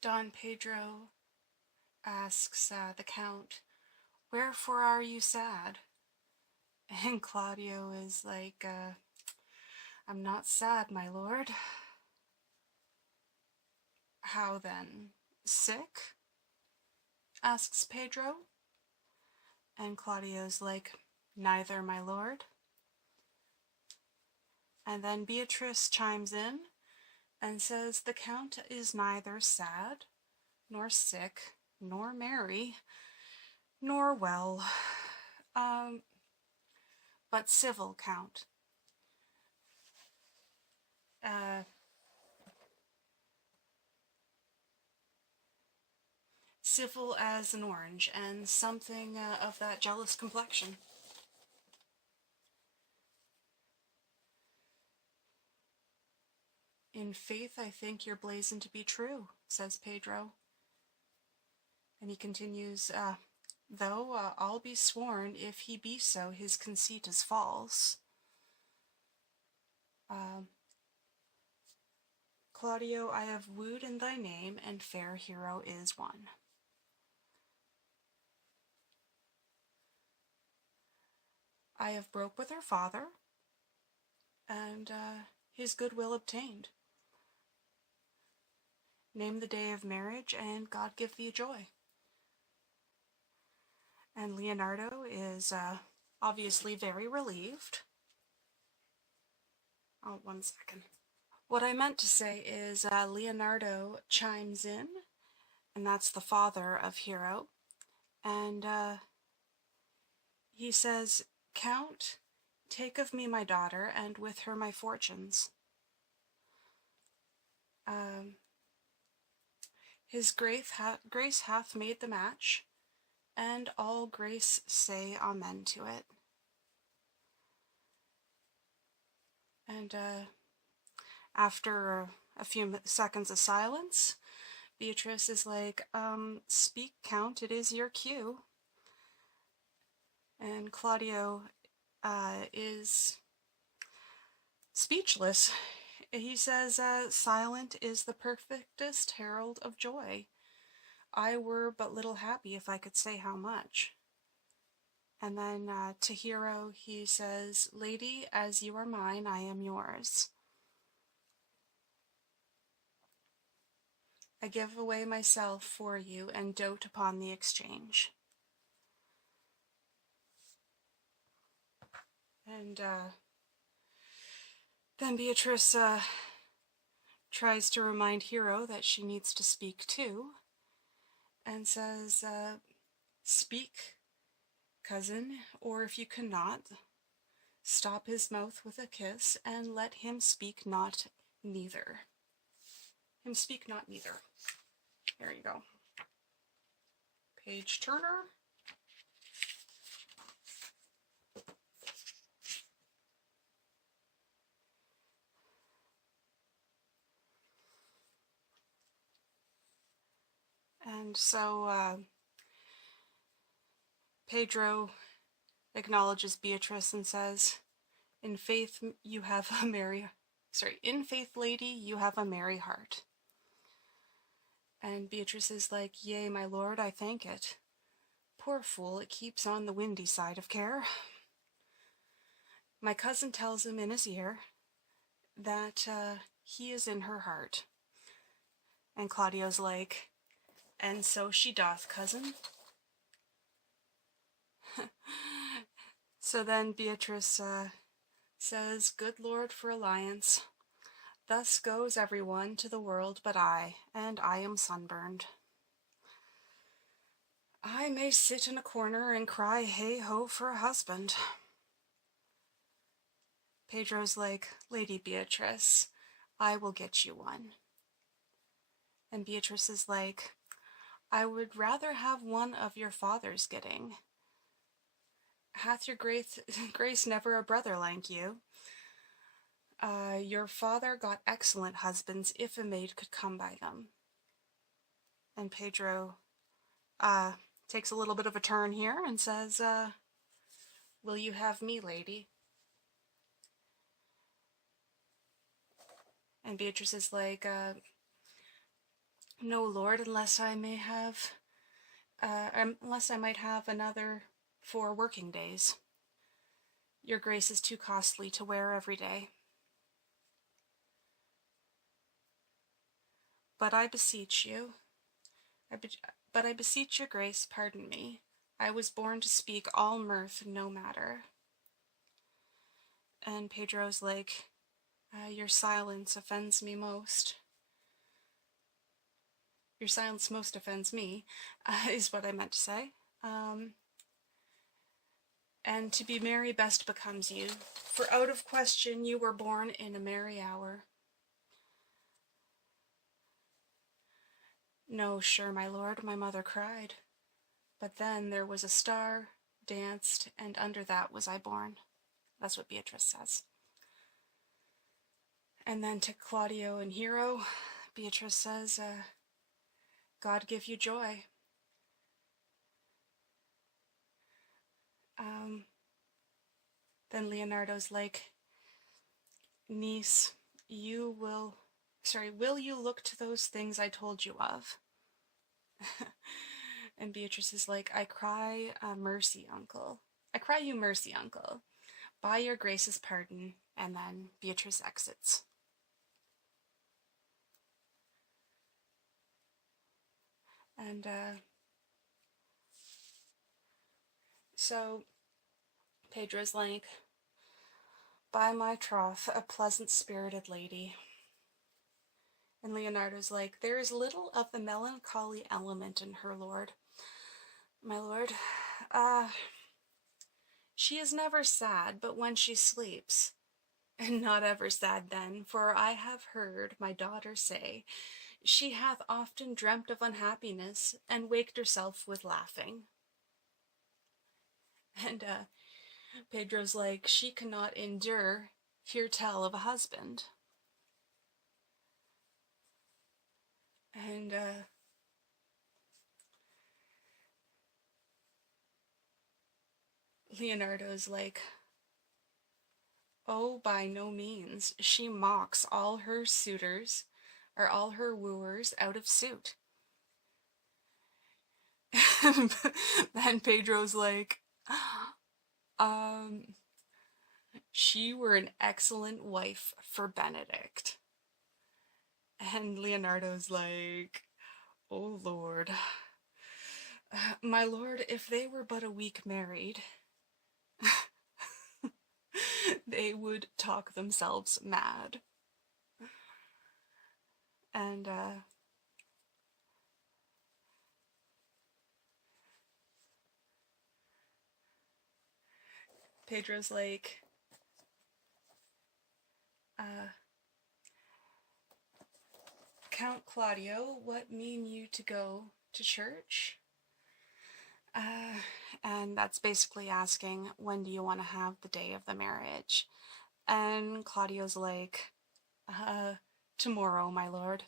Don Pedro asks the Count, "Wherefore are you sad?" And Claudio is like, "I'm not sad, my lord." "How then? Sick?" asks Pedro. And Claudio's like, "Neither, my lord." And then Beatrice chimes in and says the Count is neither sad, nor sick, nor merry, nor well, but civil, Count. Civil as an orange, and something of that jealous complexion. "In faith, I think your blazon to be true," says Pedro. And he continues, "Though I'll be sworn, if he be so, his conceit is false." "Claudio, I have wooed in thy name, and fair Hero is one." "I have broke with her father, and his goodwill obtained. Name the day of marriage, and God give thee joy." And Leonardo is obviously very relieved. Oh, 1 second. What I meant to say is Leonardo chimes in, and that's the father of Hero, and he says, "Count, take of me my daughter, and with her my fortunes. His grace hath made the match, and all grace say amen to it." And after a few seconds of silence, Beatrice is like, "Speak, Count, it is your cue." And Claudio is speechless. He says, "Silent is the perfectest herald of joy. I were but little happy if I could say how much." And then to Hero he says, "Lady, as you are mine, I am yours. I give away myself for you, and dote upon the exchange." And then Beatrice tries to remind Hero that she needs to speak too, and says, "Speak, cousin, or if you cannot, stop his mouth with a kiss, and let him speak not neither." Him speak not neither. There you go. Page turner. And so Pedro acknowledges Beatrice and says, in faith, lady, you have a merry heart." And Beatrice is like, "Yea, my lord, I thank it. Poor fool, it keeps on the windy side of care. My cousin tells him in his ear that he is in her heart." And Claudio's like, "And so she doth, cousin." So then Beatrice says, "Good Lord for alliance. Thus goes everyone to the world but I, and I am sunburned. I may sit in a corner and cry hey-ho for a husband." Pedro's like, "Lady Beatrice, I will get you one." And Beatrice is like, "I would rather have one of your father's getting. Hath your grace never a brother like you? Your father got excellent husbands if a maid could come by them." And Pedro takes a little bit of a turn here and says, "Will you have me, lady?" And Beatrice is like, No, Lord, unless I might have another 4 working days. Your grace is too costly to wear every day. But I beseech you, but I beseech your grace, pardon me. I was born to speak all mirth, no matter. And Pedro's like, your silence offends me most. Your silence most offends me, is what I meant to say. And to be merry best becomes you, for out of question you were born in a merry hour. No, sure, my lord, my mother cried. But then there was a star, danced, and under that was I born. That's what Beatrice says. And then to Claudio and Hero, Beatrice says, God give you joy. Then Leonardo's like, niece, will you look to those things I told you of? And Beatrice is like, I cry mercy, uncle. I cry you mercy, uncle. By your grace's pardon. And then Beatrice exits. And so Pedro's like, by my troth, a pleasant-spirited lady. And Leonardo's like, there is little of the melancholy element in her, lord. My lord, she is never sad but when she sleeps, and not ever sad then, for I have heard my daughter say, she hath often dreamt of unhappiness, and waked herself with laughing. And Pedro's like, she cannot endure hear tell of a husband. And Leonardo's like, oh, by no means. She mocks all her suitors, or all her wooers, out of suit. Then Pedro's like, she were an excellent wife for Benedict. And Leonardo's like, oh lord, my lord, if they were but a week married, they would talk themselves mad. And Pedro's like, Count Claudio, what mean you to go to church? And that's basically asking, when do you want to have the day of the marriage? And Claudio's like, tomorrow, my lord.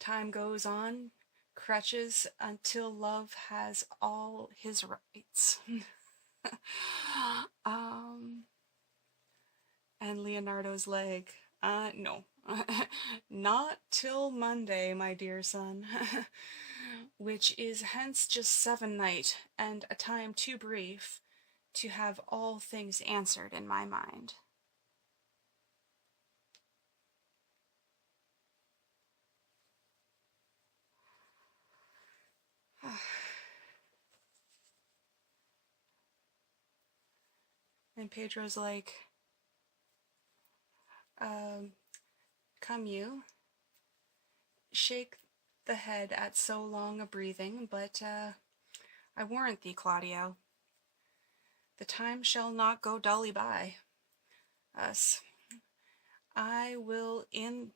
Time goes on, crutches until love has all his rights. And Leonardo's like, no, not till Monday, my dear son, which is hence just 7 night, and a time too brief to have all things answered in my mind. And Pedro's like, come you, shake the head at so long a breathing, but I warrant thee, Claudio, the time shall not go dully by us. I will in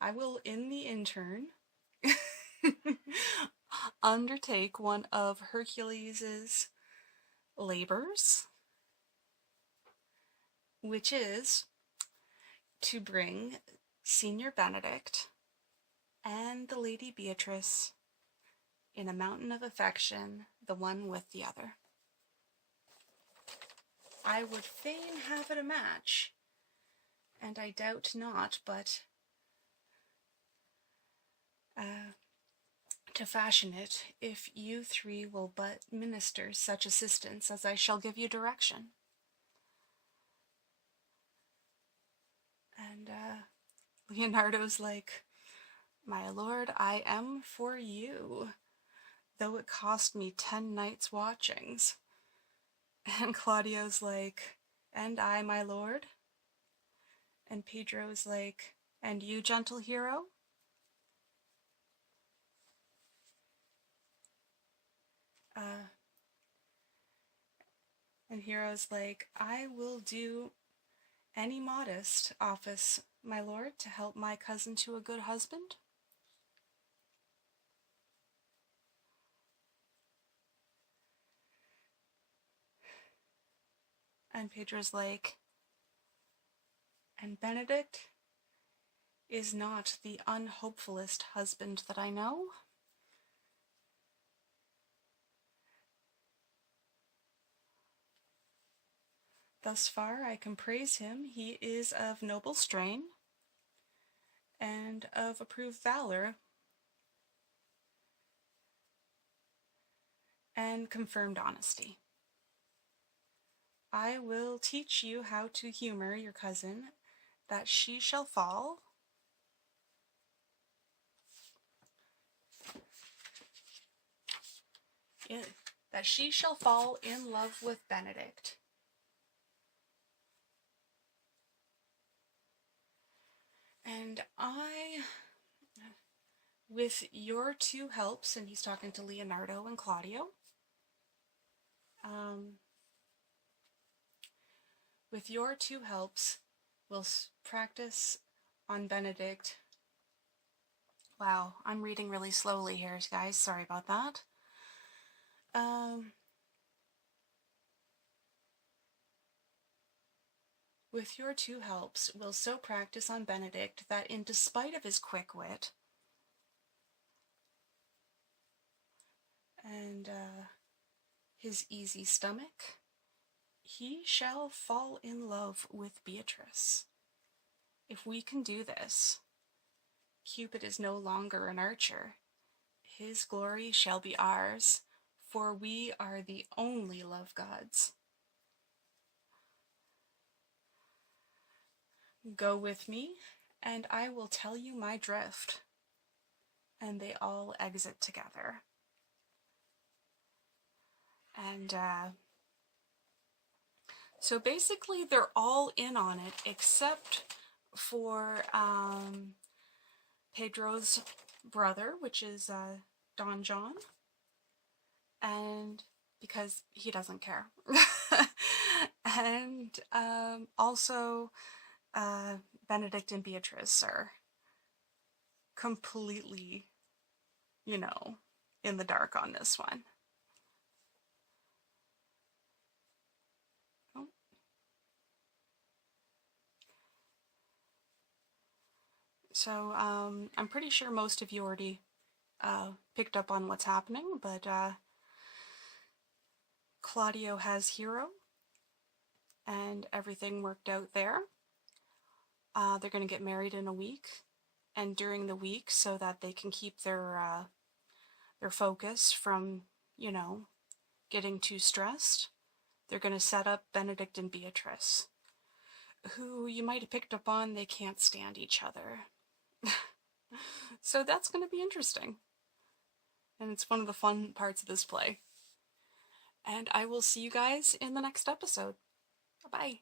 the intern undertake one of Hercules's labors, which is to bring Senior Benedict and the Lady Beatrice in a mountain of affection, the one with the other. I would fain have it a match, and I doubt not, but to fashion it, if you three will but minister such assistance as I shall give you direction. And Leonardo's like, my lord, I am for you, though it cost me 10 nights' watchings. And Claudio's like, and I, my lord? And Pedro's like, and you, gentle hero? And Hero's like, I will do any modest office, my lord, to help my cousin to a good husband. And Pedro's like, and Benedict is not the unhopefullest husband that I know. Thus far I can praise him. He is of noble strain and of approved valor and confirmed honesty. I will teach you how to humor your cousin, that she shall fall in love with Benedict. And I, with your two helps, and he's talking to Leonardo and Claudio, with your two helps, we'll practice on Benedict. Wow, I'm reading really slowly here, guys. Sorry about that. With your two helps, we'll so practice on Benedict that in despite of his quick wit and his easy stomach, he shall fall in love with Beatrice. If we can do this, Cupid is no longer an archer. His glory shall be ours, for we are the only love gods. Go with me, and I will tell you my drift. And they all exit together. And so basically they're all in on it, except for Pedro's brother, which is Don John, and because he doesn't care. And also Benedict and Beatrice are completely, in the dark on this one. Oh. So I'm pretty sure most of you already picked up on what's happening, but Claudio has Hero, and everything worked out there. They're going to get married in a week, and during the week, so that they can keep their focus from, getting too stressed, they're going to set up Benedict and Beatrice, who you might have picked up on, they can't stand each other. So that's going to be interesting. And it's one of the fun parts of this play. And I will see you guys in the next episode. Bye-bye.